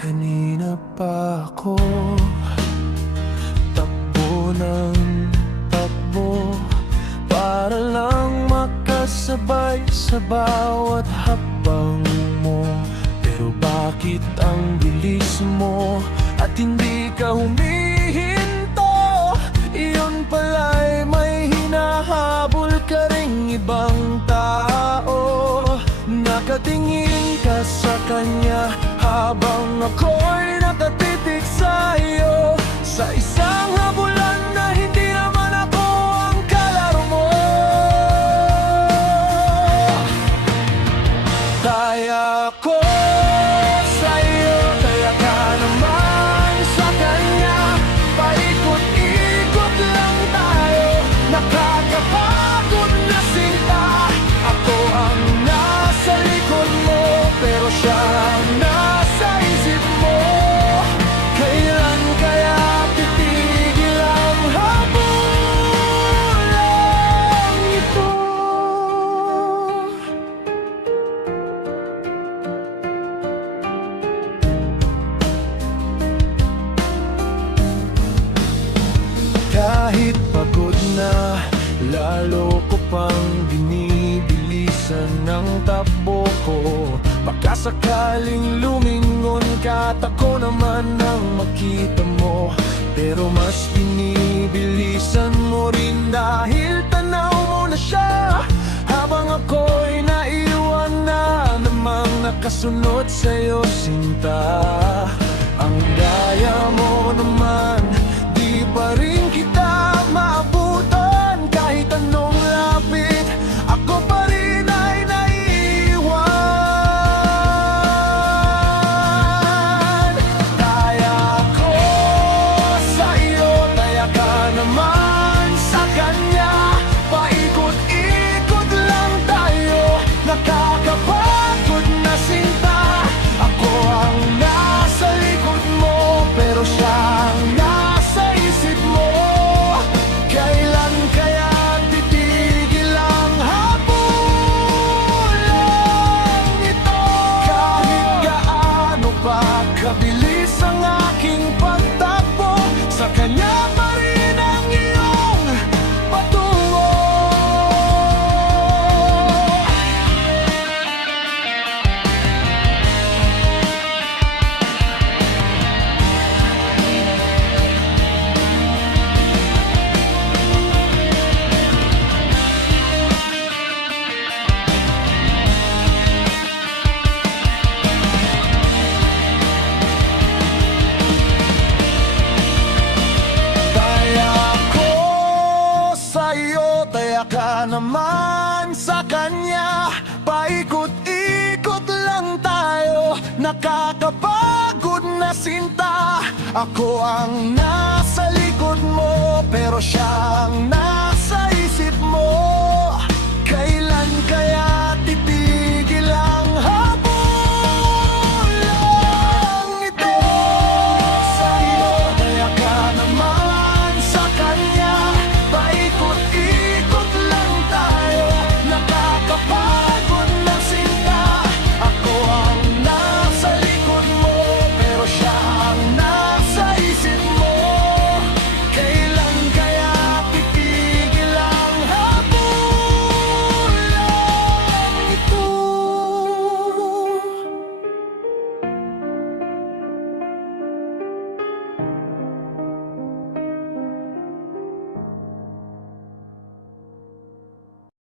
Kanina pa ako takbo ng takbo para lang makasabay sa bawat hakbang mo. Pero bakit ang bilis mo at hindi ka humihinto? Iyon pala'y may hinahabol ka ring ibang tao. Nakatingin ka sa kanya habang ako'y nakatitig sa'yo, sa isang habulan na hindi naman ako ang kalaro mo. Kaya ko sa'yo, kaya ka naman sa kanya. Paikot-ikot lang tayo, nakakapagod na sinta. Ako ang nasa likod mo, pero siya ang nasa isip mo. Kailan kaya titigil ang habulan ito? Kahit pagod na, lalo ko pang binibilisan ng takbo ko. Baka sakaling lumingon ka at ako naman ang makita mo. Pero mas binibilisan mo rin dahil tanaw mo na siya. Habang ako'y naiwan na namang nakasunod sa'yo, sinta. Ang daya mo naman, di pa rin kita maabutan. Kahit anong lapit, ako pa rin ay naiiwan. Kaya ko sa iyo, kaya ka naman sa kanya. Paikot-ikot lang tayo, nakakapagod na sinta. Ako ang nasa likod mo, pero siya ang nasa isip mo. Kailan kaya titigil ang habulan ito? Kahit gaano pa kabilis ang aking pagtakbo, sa kanya pa rin ang iyong patungo. Kaya ko sa'yo, kaya ka naman sa kanya. Paikot-ikot lang tayo, nakakapagod na sinta. Ako ang nasa likod